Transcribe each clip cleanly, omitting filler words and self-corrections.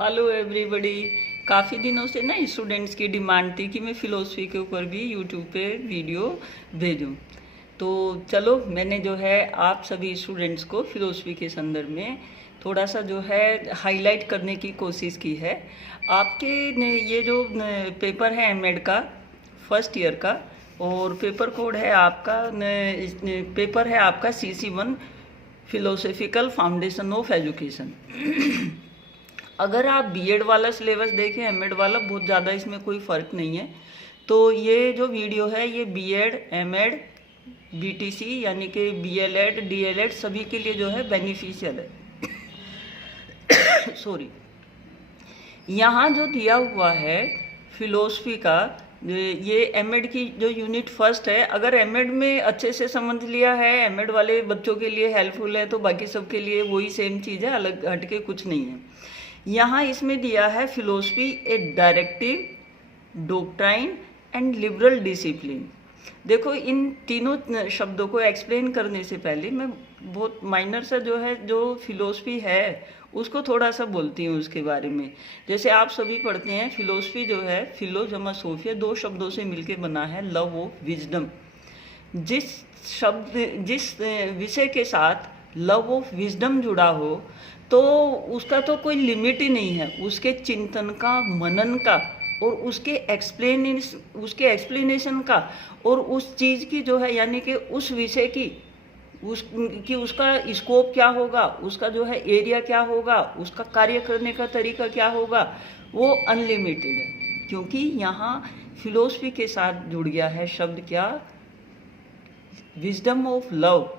Hello everybody. काफ़ी दिनों से ना स्टूडेंट्स की डिमांड थी कि मैं फ़िलोसफी के ऊपर भी यूट्यूब पे वीडियो भेजूं। तो चलो मैंने जो है आप सभी स्टूडेंट्स को फ़िलोसफी के संदर्भ में थोड़ा सा जो है हाईलाइट करने की कोशिश की है। आपके ये जो पेपर है एमएड का फर्स्ट ईयर का, और पेपर कोड है आपका पेपर है आपका CC1 philosophical foundation of education. अगर आप बीएड वाला सिलेबस देखें एमएड वाला, बहुत ज़्यादा इसमें कोई फ़र्क नहीं है। तो ये जो वीडियो है ये बीएड एमएड बीटीसी यानी कि बीएलएड डीएलएड सभी के लिए जो है बेनिफिशियल है। सॉरी, यहाँ जो दिया हुआ है फिलोसफी का, ये एमएड की जो यूनिट फर्स्ट है, अगर एमएड में अच्छे से समझ लिया है, एमएड वाले बच्चों के लिए हेल्पफुल है, तो बाकी सब के लिए वही सेम चीज़ है, अलग हटके कुछ नहीं है। यहाँ इसमें दिया है philosophy a directive doctrine and liberal discipline. देखो इन तीनों शब्दों को एक्सप्लेन करने से पहले मैं बहुत माइनर सा जो है जो फिलोसफी है उसको थोड़ा सा बोलती हूँ उसके बारे में। जैसे आप सभी पढ़ते हैं फिलोसफी जो है, फिलो जमा सोफिया, दो शब्दों से मिलके बना है, लव ऑफ विजडम। जिस विषय के साथ लव ऑफ विजडम जुड़ा हो तो उसका तो कोई लिमिट ही नहीं है, उसके चिंतन का, मनन का, और उसके एक्सप्लेनेशन का, और उस चीज़ की जो है यानी कि उस विषय की उसका स्कोप क्या होगा, उसका जो है एरिया क्या होगा, उसका कार्य करने का तरीका क्या होगा, वो अनलिमिटेड है। क्योंकि यहाँ फिलोसफी के साथ जुड़ गया है शब्द क्या, विजडम ऑफ लव,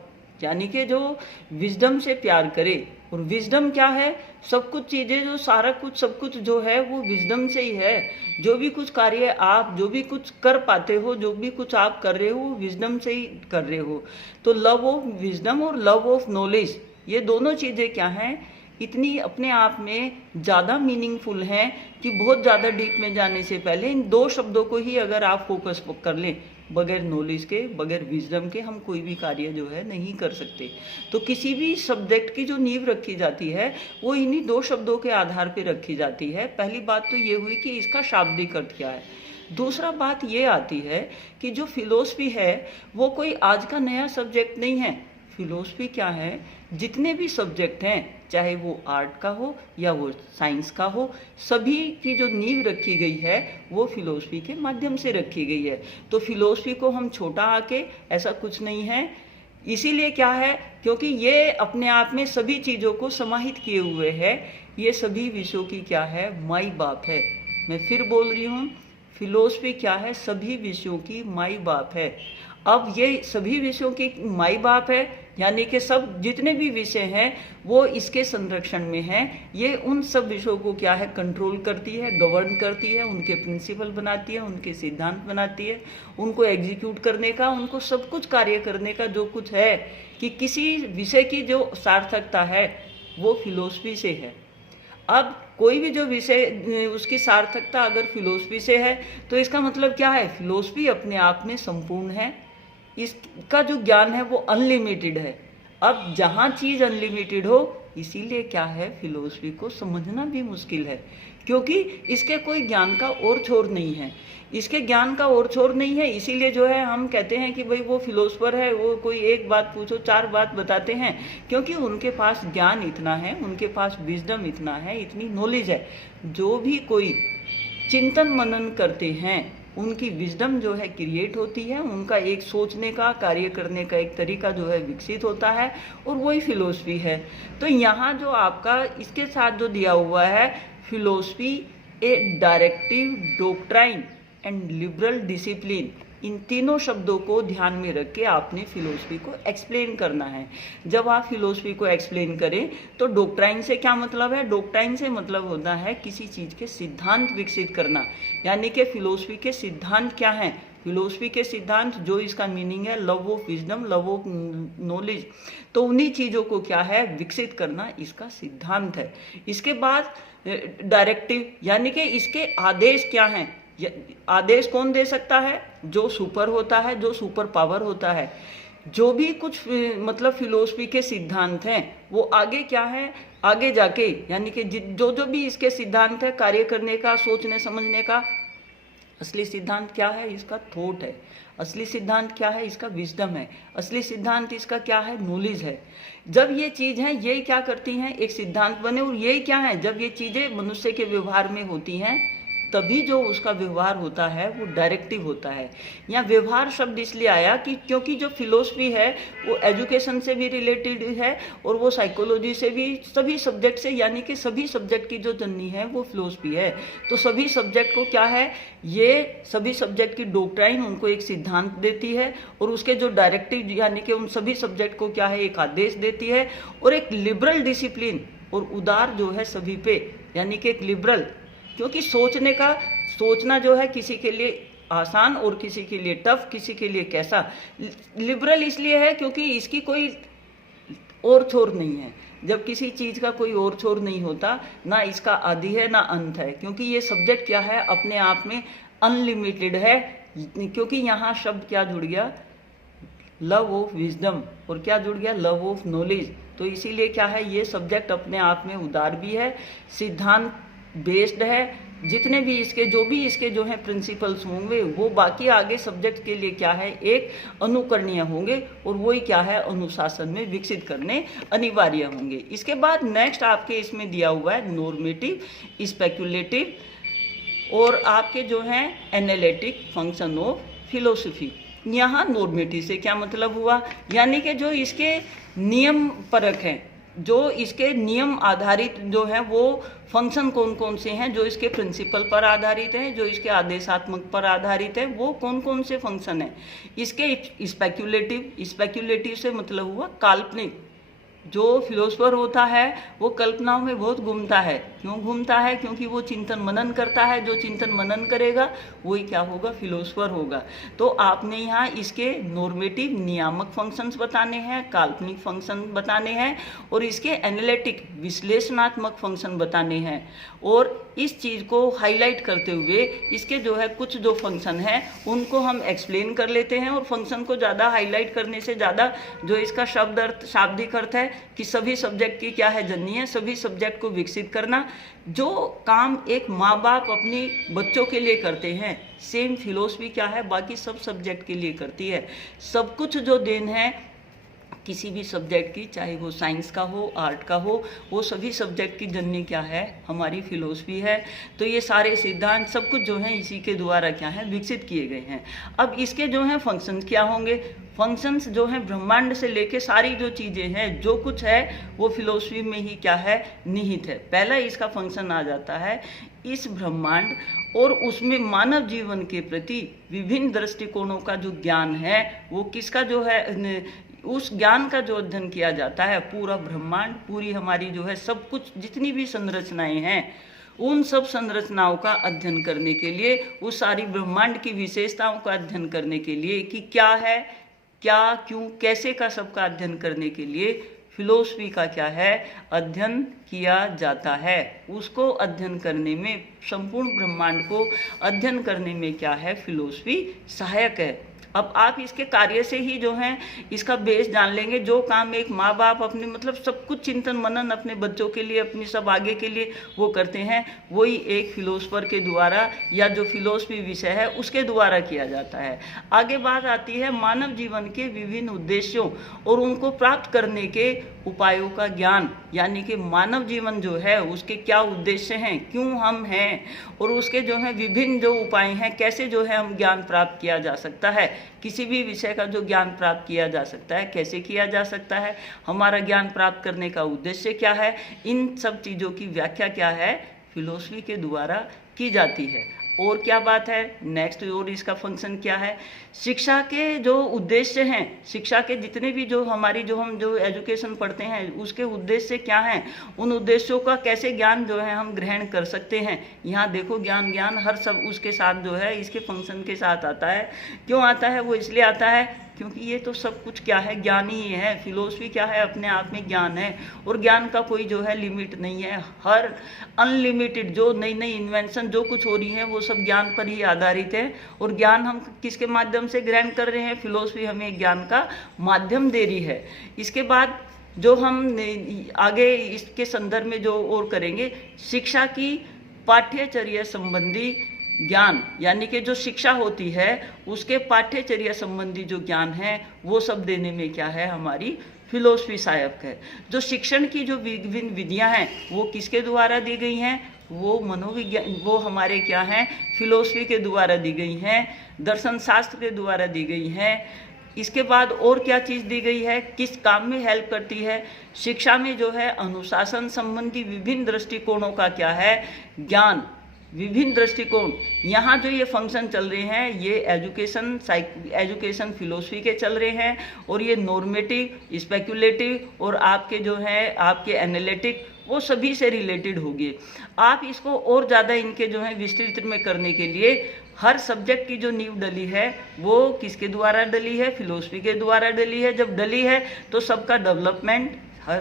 यानी कि जो विजडम से प्यार करे। और विजडम क्या है, सब कुछ चीज़ें जो सारा कुछ सब कुछ जो है वो विजडम से ही है। जो भी कुछ कार्य आप जो भी कुछ कर पाते हो, जो भी कुछ आप कर रहे हो वो विजडम से ही कर रहे हो। तो लव ऑफ विजडम और लव ऑफ नॉलेज, ये दोनों चीज़ें क्या हैं, इतनी अपने आप में ज़्यादा मीनिंगफुल हैं कि बहुत ज़्यादा डीप में जाने से पहले इन दो शब्दों को ही अगर आप फोकस कर लें, बगैर नॉलेज के, बगैर विजडम के हम कोई भी कार्य जो है नहीं कर सकते। तो किसी भी सब्जेक्ट की जो नींव रखी जाती है वो इन्हीं दो शब्दों के आधार पर रखी जाती है। पहली बात तो ये हुई कि इसका शाब्दिक अर्थ क्या है। दूसरा बात ये आती है कि जो फिलोसफी है वो कोई आज का नया सब्जेक्ट नहीं है। फिलोसफी क्या है, जितने भी सब्जेक्ट हैं, चाहे वो आर्ट का हो या वो साइंस का हो, सभी की जो नींव रखी गई है वो फिलोसफी के माध्यम से रखी गई है। तो फिलोसफी को हम छोटा आके ऐसा कुछ नहीं है। इसीलिए क्या है, क्योंकि ये अपने आप में सभी चीज़ों को समाहित किए हुए है। ये सभी विषयों की क्या है, माई बाप है। मैं फिर बोल रही हूँ, फिलोसफी क्या है, सभी विषयों की माई बाप है। अब ये सभी विषयों की माई बाप है, यानी कि सब जितने भी विषय हैं वो इसके संरक्षण में हैं। ये उन सब विषयों को क्या है, कंट्रोल करती है, गवर्न करती है, उनके प्रिंसिपल बनाती है, उनके सिद्धांत बनाती है, उनको एग्जीक्यूट करने का, उनको सब कुछ कार्य करने का जो कुछ है, कि किसी विषय की जो सार्थकता है वो फिलोसफी से है। अब कोई भी जो विषय उसकी सार्थकता अगर फिलोसफी से है तो इसका मतलब क्या है, फिलोसफी अपने आप में संपूर्ण है, इसका जो ज्ञान है वो अनलिमिटेड है। अब जहाँ चीज़ अनलिमिटेड हो, इसीलिए क्या है, फिलोसफी को समझना भी मुश्किल है, क्योंकि इसके कोई ज्ञान का और छोर नहीं है। इसके ज्ञान का और छोर नहीं है, इसीलिए जो है हम कहते हैं कि भाई वो फिलोसफर है, वो कोई एक बात पूछो चार बात बताते हैं, क्योंकि उनके पास ज्ञान इतना है, उनके पास विजडम इतना है, इतनी नॉलेज है। जो भी कोई चिंतन मनन करते हैं उनकी विजडम जो है क्रिएट होती है, उनका एक सोचने का, कार्य करने का एक तरीका जो है विकसित होता है, और वही फिलोसफी है। तो यहाँ जो आपका इसके साथ जो दिया हुआ है, philosophy a directive doctrine and liberal discipline, इन तीनों शब्दों को ध्यान में रख के आपने फिलोसफी को एक्सप्लेन करना है। जब आप फिलोसफी को एक्सप्लेन करें तो डॉक्ट्राइन से क्या मतलब है, डॉक्ट्राइन से मतलब होता है किसी चीज़ के सिद्धांत विकसित करना, यानी कि फिलोसफी के सिद्धांत क्या हैं, फिलोसफी के सिद्धांत जो इसका मीनिंग है love of wisdom, love of knowledge, तो उन्हीं चीज़ों को क्या है विकसित करना इसका सिद्धांत है। इसके बाद डायरेक्टिव, यानी कि इसके आदेश क्या हैं। आदेश कौन दे सकता है, जो सुपर होता है, जो सुपर पावर होता है। जो भी कुछ मतलब फिलोसफी के सिद्धांत हैं वो आगे क्या है, आगे जाके यानी कि जो जो भी इसके सिद्धांत है कार्य करने का, सोचने समझने का, असली सिद्धांत क्या है, इसका थॉट है। असली सिद्धांत क्या है, इसका विजडम है। असली सिद्धांत इसका क्या है, नॉलेज है। जब ये चीज है, ये क्या करती हैं, एक सिद्धांत बने, और ये क्या है, जब ये चीजें मनुष्य के व्यवहार में होती हैं तभी जो उसका व्यवहार होता है वो डायरेक्टिव होता है। यहाँ व्यवहार शब्द इसलिए आया कि क्योंकि जो फिलोसफी है वो एजुकेशन से भी रिलेटेड है और वो साइकोलॉजी से भी, सभी सब्जेक्ट से, यानी कि सभी सब्जेक्ट की जो जननी है वो फिलोसफी है। तो सभी सब्जेक्ट को क्या है, ये सभी सब्जेक्ट की डॉक्ट्राइन उनको एक सिद्धांत देती है और उसके जो डायरेक्टिव यानी कि उन सभी सब्जेक्ट को क्या है, एक आदेश देती है। और एक लिबरल डिसिप्लिन और उदार जो है सभी पे, यानी कि एक लिबरल, क्योंकि सोचना जो है किसी के लिए आसान और किसी के लिए टफ, किसी के लिए कैसा। लिबरल इसलिए है क्योंकि इसकी कोई और छोर नहीं है। जब किसी चीज का कोई और छोर नहीं होता, ना इसका आदि है ना अंत है, क्योंकि ये सब्जेक्ट क्या है, अपने आप में अनलिमिटेड है। क्योंकि यहाँ शब्द क्या जुड़ गया, लव ऑफ विजडम, और क्या जुड़ गया, लव ऑफ नॉलेज। तो इसीलिए क्या है, ये सब्जेक्ट अपने आप में उदार भी है, सिद्धांत बेस्ड है। जितने भी इसके जो है प्रिंसिपल्स होंगे वो बाकी आगे सब्जेक्ट के लिए क्या है, एक अनुकरणीय होंगे और वही क्या है, अनुशासन में विकसित करने अनिवार्य होंगे। इसके बाद नेक्स्ट आपके इसमें दिया हुआ है नॉर्मेटिव, स्पेक्युलेटिव और आपके जो हैं एनालिटिक फंक्शन ऑफ फिलोसफी। यहाँ नॉर्मेटिव से क्या मतलब हुआ, यानी कि जो इसके नियम परक हैं, जो इसके नियम आधारित जो है वो फंक्शन कौन कौन से हैं, जो इसके प्रिंसिपल पर आधारित है, जो इसके आदेशात्मक पर आधारित है, वो कौन कौन से फंक्शन है। इसके स्पेक्युलेटिव से मतलब हुआ काल्पनिक। जो फिलोसफर होता है वो कल्पनाओं में बहुत घूमता है। क्यों घूमता है, क्योंकि वो चिंतन मनन करता है। जो चिंतन मनन करेगा वही क्या होगा, फिलोसफर होगा। तो आपने यहाँ इसके नॉर्मेटिव नियामक फंक्शंस बताने हैं, काल्पनिक फंक्शन बताने हैं और इसके एनालिटिक विश्लेषणात्मक फंक्शन बताने हैं। और इस चीज़ को हाईलाइट करते हुए इसके जो है कुछ जो फंक्शन है उनको हम एक्सप्लेन कर लेते हैं। और फंक्शन को ज़्यादा हाईलाइट करने से ज़्यादा जो इसका शाब्दिक अर्थ है कि सभी सब्जेक्ट की क्या है, जननी है, सभी सब्जेक्ट को विकसित करना। जो काम एक माँ बाप अपनी बच्चों के लिए करते हैं, सेम फिलोसफी क्या है बाकी सब सब्जेक्ट के लिए करती है। सब कुछ जो देन है किसी भी सब्जेक्ट की, चाहे वो साइंस का हो, आर्ट का हो, वो सभी सब्जेक्ट की जननी क्या है, हमारी फिलोसफी है। तो ये सारे सिद्धांत सब कुछ जो है इसी के द्वारा क्या है, विकसित किए गए हैं। अब इसके जो है फंक्शंस क्या होंगे, फंक्शंस जो हैं ब्रह्मांड से लेके सारी जो चीज़ें हैं, जो कुछ है वो फिलोसफी में ही क्या है, निहित है। पहला इसका फंक्शन आ जाता है इस ब्रह्मांड और उसमें मानव जीवन के प्रति विभिन्न दृष्टिकोणों का जो ज्ञान है वो किसका जो है, उस ज्ञान का जो अध्ययन किया जाता है। पूरा ब्रह्मांड, पूरी हमारी जो है सब कुछ, जितनी भी संरचनाएं हैं, उन सब संरचनाओं का अध्ययन करने के लिए, उस सारी ब्रह्मांड की विशेषताओं का अध्ययन करने के लिए कि क्या है, क्या, क्यों, कैसे का सबका अध्ययन करने के लिए फिलोसफी का क्या है, अध्ययन किया जाता है। उसको अध्ययन करने में, संपूर्ण ब्रह्मांड को अध्ययन करने में क्या है, फिलोसफी सहायक है। अब आप इसके कार्य से ही जो है इसका बेस जान लेंगे। जो काम एक माँ बाप अपने मतलब सब कुछ चिंतन मनन अपने बच्चों के लिए, अपनी सब आगे के लिए वो करते हैं, वही एक फिलोसफर के द्वारा या जो फिलोसफी विषय है उसके द्वारा किया जाता है। आगे बात आती है मानव जीवन के विभिन्न उद्देश्यों और उनको प्राप्त करने के उपायों का ज्ञान, यानी कि मानव जीवन जो है उसके क्या उद्देश्य हैं, क्यों हम हैं, और उसके जो है विभिन्न जो उपाय हैं, कैसे जो है हम ज्ञान प्राप्त किया जा सकता है। किसी भी विषय का जो ज्ञान प्राप्त किया जा सकता है, कैसे किया जा सकता है, हमारा ज्ञान प्राप्त करने का उद्देश्य क्या है, इन सब चीज़ों की व्याख्या क्या है, फिलोसफी के द्वारा की जाती है। और क्या बात है नेक्स्ट, और इसका फंक्शन क्या है, शिक्षा के जो उद्देश्य हैं, शिक्षा के जितने भी जो हमारी जो हम जो एजुकेशन पढ़ते हैं उसके उद्देश्य क्या हैं, उन उद्देश्यों का कैसे ज्ञान जो है हम ग्रहण कर सकते हैं। यहाँ देखो ज्ञान हर सब उसके साथ जो है इसके फंक्शन के साथ आता है। क्यों आता है, वो इसलिए आता है क्योंकि ये तो सब कुछ क्या है, ज्ञान ही है। फिलोसफी क्या है, अपने आप में ज्ञान है, और ज्ञान का कोई जो है लिमिट नहीं है। हर अनलिमिटेड जो नई नई इन्वेंशन जो कुछ हो रही है वो सब ज्ञान पर ही आधारित है। और ज्ञान हम किसके माध्यम से ग्रहण कर रहे हैं, फिलोसफी हमें ज्ञान का माध्यम दे रही है। इसके बाद जो हम आगे इसके संदर्भ में जो और करेंगे, शिक्षा की पाठ्यचर्या संबंधी ज्ञान, यानी कि जो शिक्षा होती है उसके पाठ्यचर्या संबंधी जो ज्ञान है वो सब देने में क्या है, हमारी फिलोसफी सहायक है। जो शिक्षण की जो विभिन्न विधियां हैं वो किसके द्वारा दी गई हैं, वो मनोविज्ञान, वो हमारे क्या हैं, फिलोसफी के द्वारा दी गई हैं, दर्शन शास्त्र के द्वारा दी गई हैं। इसके बाद और क्या चीज़ दी गई है, किस काम में हेल्प करती है, शिक्षा में जो है अनुशासन संबंधी विभिन्न दृष्टिकोणों का क्या है, ज्ञान, विभिन्न दृष्टिकोण। यहाँ जो ये फंक्शन चल रहे हैं ये एजुकेशन फिलोसफी के चल रहे हैं, और ये नॉर्मेटिव, स्पेक्युलेटिव और आपके जो है आपके एनालिटिक, वो सभी से रिलेटेड होगी। आप इसको और ज़्यादा इनके जो है विस्तृत में करने के लिए हर सब्जेक्ट की जो नींव डली है वो किसके द्वारा डली है, फिलोसफी के द्वारा डली है। जब डली है तो सबका डेवलपमेंट,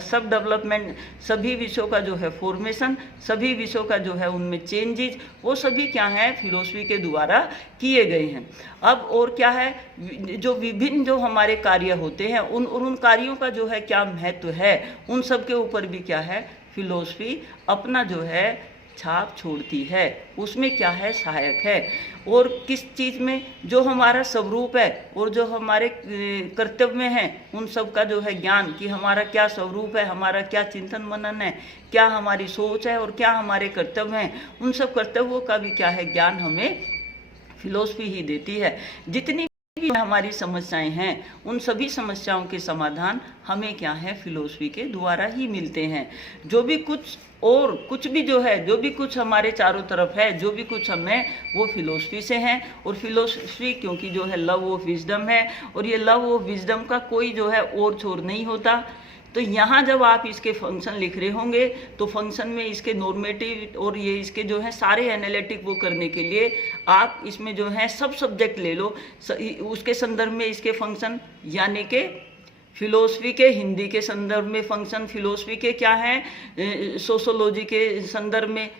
सब डेवलपमेंट, सभी विषयों का जो है फॉर्मेशन, सभी विषयों का जो है उनमें चेंजेस, वो सभी क्या है, फिलोसफी के द्वारा किए गए हैं। अब और क्या है, जो विभिन्न जो हमारे कार्य होते हैं उन कार्यों का जो है क्या महत्व है, उन सब के ऊपर भी क्या है, फिलोसफी अपना जो है छाप छोड़ती है, उसमें क्या है, सहायक है। और किस चीज़ में, जो हमारा स्वरूप है और जो हमारे कर्तव्य में है उन सब का जो है ज्ञान, कि हमारा क्या स्वरूप है, हमारा क्या चिंतन मनन है, क्या हमारी सोच है और क्या हमारे कर्तव्य हैं, उन सब कर्तव्यों का भी क्या है, ज्ञान हमें फिलोसफी ही देती है। जितनी भी हमारी समस्याएं हैं उन सभी समस्याओं के समाधान हमें क्या है, फिलोसफी के द्वारा ही मिलते हैं। जो भी कुछ और कुछ भी जो है, जो भी कुछ हमारे चारों तरफ है, जो भी कुछ हमें, वो फिलोसफी से है। और फिलोसफी क्योंकि जो है लव ऑफ विजडम है, और ये लव ऑफ विजडम का कोई जो है और छोर नहीं होता। तो यहाँ जब आप इसके फंक्शन लिख रहे होंगे तो फंक्शन में इसके नॉर्मेटिव और ये इसके जो है सारे एनालिटिक वो करने के लिए आप इसमें जो है सब सब्जेक्ट ले लो, उसके संदर्भ में इसके फंक्शन, यानी कि फिलोसफी के हिंदी के संदर्भ में फंक्शन, फिलोसफी के क्या है, सोशोलॉजी के संदर्भ में,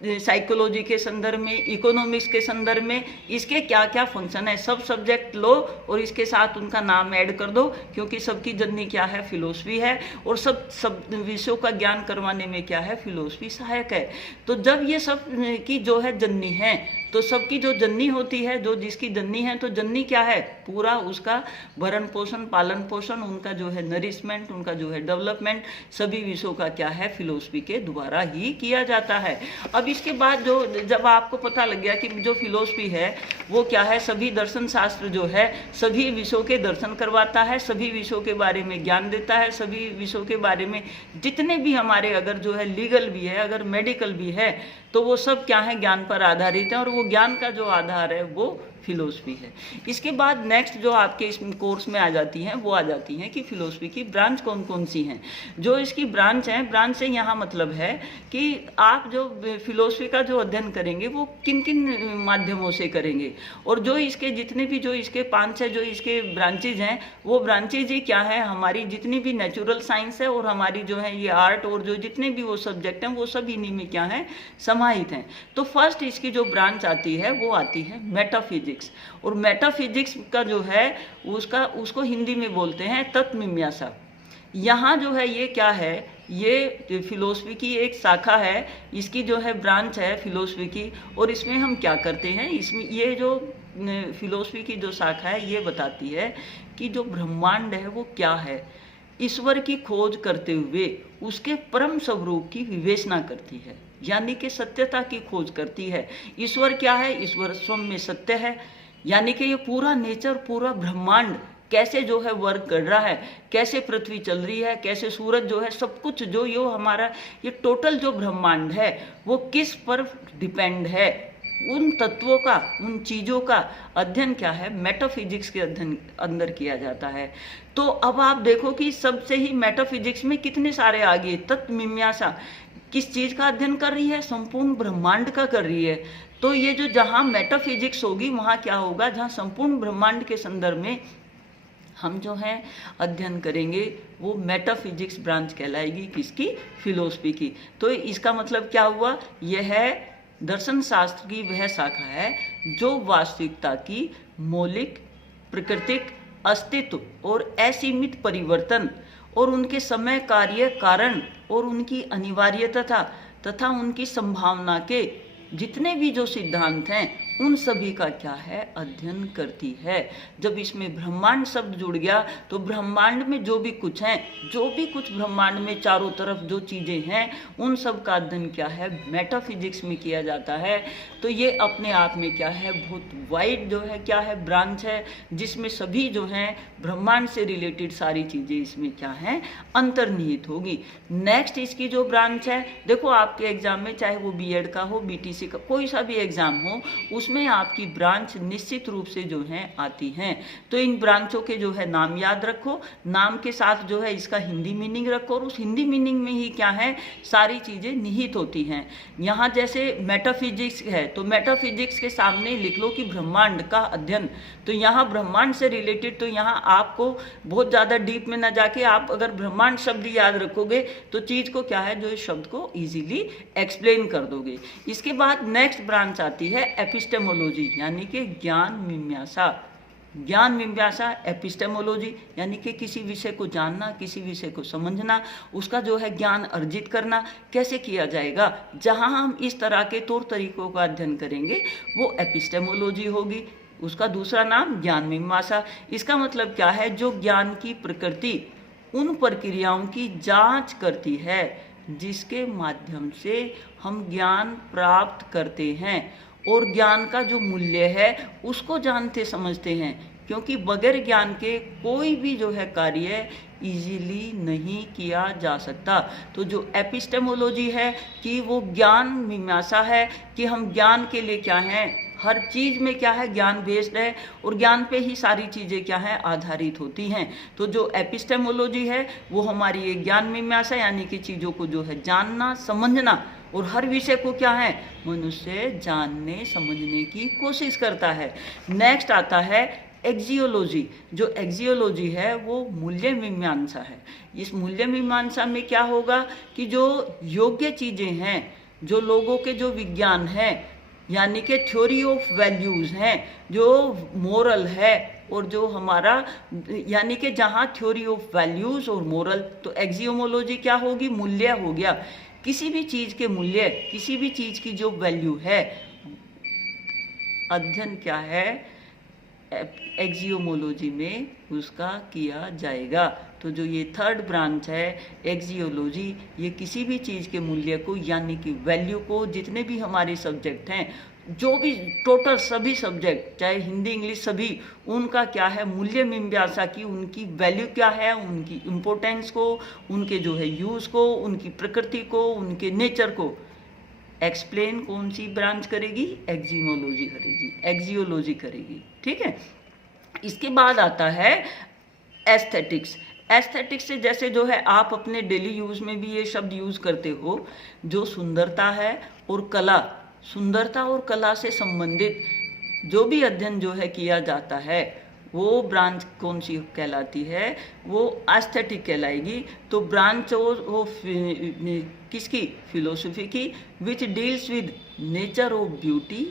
साइकोलॉजी के संदर्भ में, इकोनॉमिक्स के संदर्भ में, इसके क्या क्या फंक्शन है, सब सब्जेक्ट लो और इसके साथ उनका नाम ऐड कर दो, क्योंकि सबकी जननी क्या है, फिलोसफी है। और सब विषयों का ज्ञान करवाने में क्या है, फिलोसफी सहायक है। तो जब ये सब की जो है जननी है, तो सबकी जो जननी होती है, जो जिसकी जननी है, तो जननी क्या है, पूरा उसका भरण पोषण, पालन पोषण, उनका जो है नरिशमेंट, उनका जो है डेवलपमेंट, सभी विषयों का क्या है, फिलोसफी के द्वारा ही किया जाता है। अब इसके बाद जो, जब आपको पता लग गया कि जो फिलोसफी है वो क्या है, सभी दर्शन शास्त्र जो है सभी विषयों के दर्शन करवाता है, सभी विषयों के बारे में ज्ञान देता है, सभी विषयों के बारे में जितने भी हमारे अगर जो है लीगल भी है, अगर मेडिकल भी है, तो वो सब क्या है, ज्ञान पर आधारित है। और वो ज्ञान का जो आधार है वो फिलोसफी है। इसके बाद नेक्स्ट जो आपके इस कोर्स में आ जाती हैं वो आ जाती हैं कि फिलोसफी की ब्रांच कौन कौन सी हैं। जो इसकी ब्रांच हैं, ब्रांच से यहाँ मतलब है कि आप जो फिलोसफी का जो अध्ययन करेंगे वो किन किन माध्यमों से करेंगे, और जो इसके जितने भी जो इसके 5-6 जो इसके ब्रांचेज हैं, वो ब्रांचेज ही क्या है, हमारी जितनी भी नेचुरल साइंस है और हमारी जो है ये आर्ट और जो जितने भी वो सब्जेक्ट हैं वो सब इन्हीं में क्या है, समाहित हैं। तो फर्स्ट इसकी जो ब्रांच आती है वो आती है मेटाफिजिक्स। और मेटाफिजिक्स का जो है उसको हिंदी में बोलते हैं तत्वमीमांसा। यहाँ जो है ये क्या है, ये फिलोसफी की एक शाखा है, इसकी जो है ब्रांच है फिलोसफी की। और इसमें हम क्या करते हैं, इसमें ये जो फिलोसफी की जो शाखा है ये बताती है कि जो ब्रह्मांड है वो क्या है, ईश्वर की खोज करते हुए उसके परम स्वरूप की विवेचना करती है, यानी कि सत्यता की खोज करती है। ईश्वर क्या है, ईश्वर स्वयं में सत्य है, यानी कि ये पूरा नेचर, पूरा ब्रह्मांड कैसे जो है वर्क कर रहा है, कैसे पृथ्वी चल रही है, कैसे सूरज जो है, सब कुछ जो ये हमारा ये टोटल जो ब्रह्मांड है वो किस पर डिपेंड है, उन तत्वों का, उन चीज़ों का अध्ययन क्या है, मेटाफिजिक्स के अध्ययन अंदर किया जाता है। तो अब आप देखो कि सबसे ही मेटाफिजिक्स में कितने सारे आ गए। तत्वमीमांसा किस चीज़ का अध्ययन कर रही है, संपूर्ण ब्रह्मांड का कर रही है। तो ये जो जहाँ मेटाफिजिक्स होगी वहाँ क्या होगा, जहाँ संपूर्ण ब्रह्मांड के संदर्भ में हम जो है अध्ययन करेंगे वो मेटाफिजिक्स ब्रांच कहलाएगी, किसकी? फिलोसफी की। तो इसका मतलब क्या हुआ? यह दर्शन शास्त्र की वह शाखा है जो वास्तविकता की मौलिक, प्राकृतिक अस्तित्व और असीमित परिवर्तन और उनके समय, कार्य, कारण और उनकी अनिवार्यता तथा उनकी संभावना के जितने भी जो सिद्धांत हैं उन सभी का क्या है? अध्ययन करती है। जब इसमें ब्रह्मांड शब्द जुड़ गया तो ब्रह्मांड में जो भी कुछ है, जो भी कुछ ब्रह्मांड में चारों तरफ जो चीज़ें हैं उन सब का अध्ययन क्या है? मेटाफिजिक्स में किया जाता है। तो ये अपने आप में क्या है? बहुत वाइड जो है क्या है? ब्रांच है, जिसमें सभी जो हैं ब्रह्मांड से रिलेटेड सारी चीज़ें इसमें क्या हैं? अंतर्निहित होगी। नेक्स्ट इसकी जो ब्रांच है, देखो आपके एग्जाम में चाहे वो बीएड का हो, बीटीसी का, कोई सा भी एग्जाम हो, उसमें आपकी ब्रांच निश्चित रूप से जो है आती हैं। तो इन ब्रांचों के जो है नाम याद रखो, नाम के साथ जो है इसका हिंदी मीनिंग रखो, और उस हिंदी मीनिंग में ही क्या है? सारी चीज़ें निहित होती हैं। यहाँ जैसे मेटाफिजिक्स है तो मेटाफिजिक्स के सामने लिख लो कि ब्रह्मांड का अध्ययन। तो यहाँ ब्रह्मांड से रिलेटेड, तो यहाँ आपको बहुत ज़्यादा डीप में ना जाके आप अगर ब्रह्मांड शब्द याद रखोगे तो चीज़ को क्या है? जो इस शब्द को ईजिली एक्सप्लेन कर दोगे। इसके बाद नेक्स्ट ब्रांच आती है एपिस्टेमोलॉजी, यानी कि ज्ञान मीमांसा। ज्ञान मीमांसा, एपिस्टेमोलॉजी यानी कि किसी विषय को जानना, किसी विषय को समझना, उसका जो है ज्ञान अर्जित करना कैसे किया जाएगा। जहाँ हम इस तरह के तौर तरीकों का अध्ययन करेंगे वो एपिस्टेमोलॉजी होगी। उसका दूसरा नाम ज्ञान मीमांसा। इसका मतलब क्या है? जो ज्ञान की प्रकृति, उन प्रक्रियाओं की जांच करती है जिसके माध्यम से हम ज्ञान प्राप्त करते हैं, और ज्ञान का जो मूल्य है उसको जानते समझते हैं, क्योंकि बगैर ज्ञान के कोई भी जो है कार्य इजीली नहीं किया जा सकता। तो जो एपिस्टेमोलॉजी है कि वो ज्ञान मीमांसा है कि हम ज्ञान के लिए क्या हैं? हर चीज़ में क्या है? ज्ञान बेस्ड है, और ज्ञान पे ही सारी चीज़ें क्या हैं? आधारित होती हैं। तो जो एपिस्टेमोलॉजी है वो हमारी ये ज्ञान मीमांसा यानी कि चीज़ों को जो है जानना, समझना, और हर विषय को क्या है? मनुष्य जानने समझने की कोशिश करता है। नेक्स्ट आता है एक्जियोलॉजी। जो एक्जियोलॉजी है वो मूल्य मीमांसा है। इस मूल्य मीमांसा में क्या होगा कि जो योग्य चीज़ें हैं, जो लोगों के जो विज्ञान है, यानी कि थ्योरी ऑफ वैल्यूज़ हैं, जो मोरल है, और जो हमारा यानी कि जहाँ थ्योरी ऑफ वैल्यूज़ और मोरल, तो एक्जियोमोलॉजी क्या होगी? मूल्य हो गया। किसी भी चीज़ के मूल्य, किसी भी चीज़ की जो वैल्यू है, अध्ययन क्या है? एक्जियोमोलॉजी में उसका किया जाएगा। तो जो ये थर्ड ब्रांच है एक्जियोलॉजी, ये किसी भी चीज़ के मूल्य को यानी कि वैल्यू को, जितने भी हमारे सब्जेक्ट हैं, जो भी टोटल सभी सब्जेक्ट चाहे हिंदी इंग्लिश सभी, उनका क्या है? मूल्य मीमांसा की उनकी वैल्यू क्या है, उनकी इम्पोर्टेंस को, उनके जो है यूज़ को, उनकी प्रकृति को, उनके नेचर को एक्सप्लेन कौन सी ब्रांच करेगी? एक्जियोलॉजी करेगी, एक्जियोलॉजी करेगी। ठीक है। इसके बाद आता है एस्थेटिक्स। एस्थेटिक्स से जैसे जो है आप अपने डेली यूज़ में भी ये शब्द यूज़ करते हो, जो सुंदरता है और कला, सुंदरता और कला से संबंधित जो भी अध्ययन जो है किया जाता है वो ब्रांच कौन सी कहलाती है? वो एस्थेटिक कहलाएगी। तो ब्रांच वो किसकी? फिलोसफी की, which deals with nature of beauty,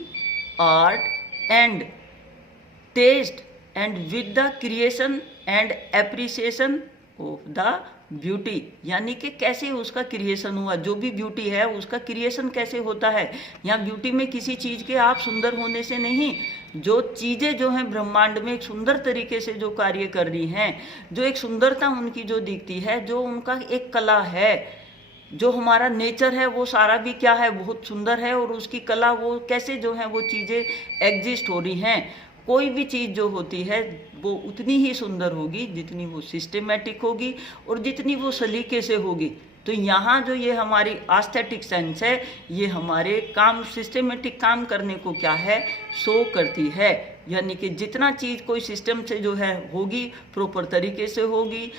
art and taste and with the creation and appreciation of the beauty, यानी कि कैसे उसका क्रिएशन हुआ, जो भी ब्यूटी है उसका क्रिएशन कैसे होता है। यहाँ ब्यूटी में किसी चीज़ के आप सुंदर होने से नहीं, जो चीज़ें जो हैं ब्रह्मांड में एक सुंदर तरीके से जो कार्य कर रही हैं, जो एक सुंदरता उनकी जो दिखती है, जो उनका एक कला है, जो हमारा नेचर है वो सारा भी क्या है? बहुत सुंदर है, और उसकी कला वो कैसे जो है वो चीज़ें एग्जिस्ट हो रही हैं। कोई भी चीज़ जो होती है वो उतनी ही सुंदर होगी जितनी वो सिस्टेमेटिक होगी और जितनी वो सलीके से होगी। तो यहाँ जो ये हमारी एस्थेटिक सेंस है, ये हमारे काम, सिस्टेमेटिक काम करने को क्या है? शो करती है। यानी कि जितना चीज़ कोई सिस्टम से जो है होगी, प्रॉपर तरीके से होगी,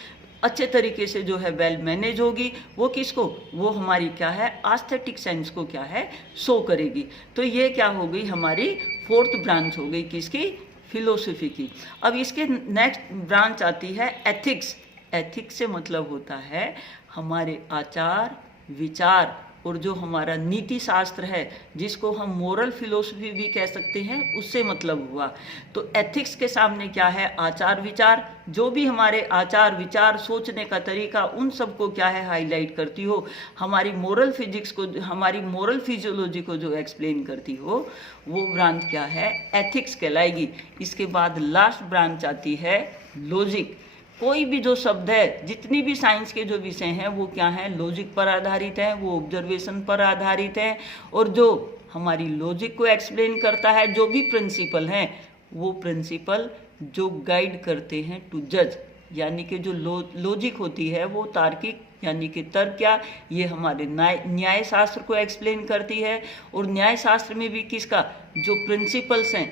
अच्छे तरीके से जो है वेल मैनेज होगी, वो किसको? वो हमारी क्या है? एस्थेटिक सेंस को क्या है? शो करेगी। तो ये क्या हो गई? हमारी फोर्थ ब्रांच हो गई, किसकी? फिलोसफी की। अब इसके नेक्स्ट ब्रांच आती है एथिक्स। एथिक्स से मतलब होता है हमारे आचार विचार और जो हमारा नीति शास्त्र है, जिसको हम मोरल फिलोसफी भी कह सकते हैं, उससे मतलब हुआ। तो एथिक्स के सामने क्या है? आचार विचार। जो भी हमारे आचार विचार, सोचने का तरीका, उन सबको क्या है हाईलाइट करती हो। हमारी मोरल फिजिक्स को, हमारी मोरल फिजियोलॉजी को जो एक्सप्लेन करती हो, वो ब्रांच क्या है? एथिक्स कहलाएगी। इसके बाद लास्ट ब्रांच आती है लॉजिक। कोई भी जो शब्द है, जितनी भी साइंस के जो विषय हैं, वो क्या हैं? लॉजिक पर आधारित हैं, वो ऑब्जर्वेशन पर आधारित हैं। और जो हमारी लॉजिक को एक्सप्लेन करता है, जो भी प्रिंसिपल हैं, वो प्रिंसिपल जो गाइड करते हैं टू जज, यानी कि जो लॉजिक होती है वो तार्किक यानी कि तर्क, क्या ये हमारे न्याय शास्त्र को एक्सप्लेन करती है। और न्याय शास्त्र में भी किसका? जो प्रिंसिपल्स हैं,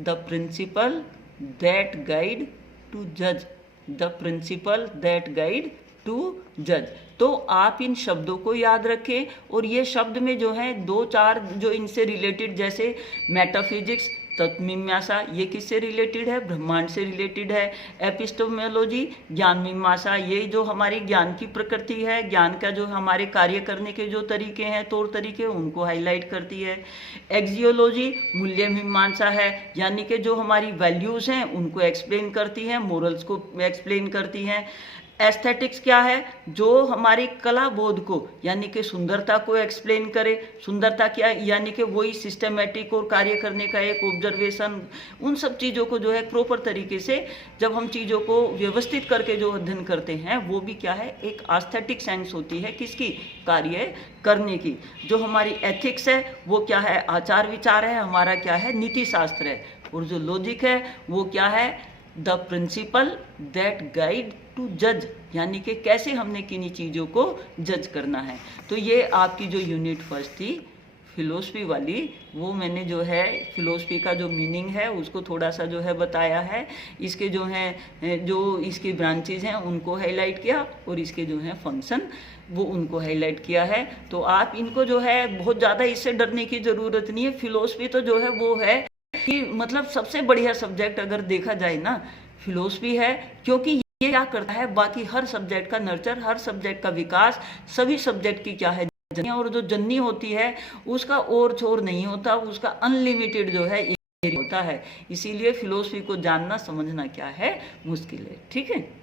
the principle that guide to जज, the principle that guide to जज। तो आप इन शब्दों को याद रखें। और ये शब्द में जो है 2-4 जो इनसे रिलेटेड, जैसे मेटाफिजिक्स, तत्वमीमांसा, ये किससे रिलेटेड है? ब्रह्मांड से रिलेटेड है। एपिस्टेमोलॉजी, ज्ञान मीमांसा, ये जो हमारी ज्ञान की प्रकृति है, ज्ञान का जो हमारे कार्य करने के जो तरीके हैं, तौर तरीके, उनको हाईलाइट करती है। एक्सियोलॉजी मूल्य मीमांसा है, यानी कि जो हमारी वैल्यूज़ हैं उनको एक्सप्लेन करती हैं, मोरल्स को एक्सप्लेन करती हैं। एस्थेटिक्स क्या है? जो हमारी कला बोध को यानी कि सुंदरता को एक्सप्लेन करे। सुंदरता क्या? यानी कि वही सिस्टमेटिक और कार्य करने का एक ऑब्जर्वेशन, उन सब चीज़ों को जो है प्रॉपर तरीके से जब हम चीज़ों को व्यवस्थित करके जो अध्ययन करते हैं, वो भी क्या है? एक एस्थेटिक साइंस होती है। किसकी? कार्य करने की। जो हमारी एथिक्स है वो क्या है? आचार विचार है, हमारा क्या है? नीति शास्त्र है। और जो लॉजिक है वो क्या है? The principle that guide to जज, यानी कि कैसे हमने किन्हीं चीज़ों को जज करना है। तो ये आपकी जो यूनिट फर्स्ट थी फिलोसफी वाली, वो मैंने जो है फिलोसफी का जो मीनिंग है उसको थोड़ा सा जो है बताया है। इसके जो हैं, जो इसकी ब्रांचेज हैं उनको हाईलाइट किया, और इसके जो हैं फंक्शन वो उनको हाईलाइट किया है। तो आप इनको जो है बहुत ज़्यादा इससे डरने की ज़रूरत नहीं है। फिलोसफी तो जो है वो है कि मतलब सबसे बढ़िया सब्जेक्ट अगर देखा जाए ना, फिलोसफी है। क्योंकि ये क्या करता है? बाकी हर सब्जेक्ट का नर्चर, हर सब्जेक्ट का विकास, सभी सब्जेक्ट की क्या है? और जो जननी होती है उसका और छोर नहीं होता, उसका अनलिमिटेड जो है होता है। इसीलिए फिलोसफी को जानना समझना क्या है? मुश्किल है। ठीक है।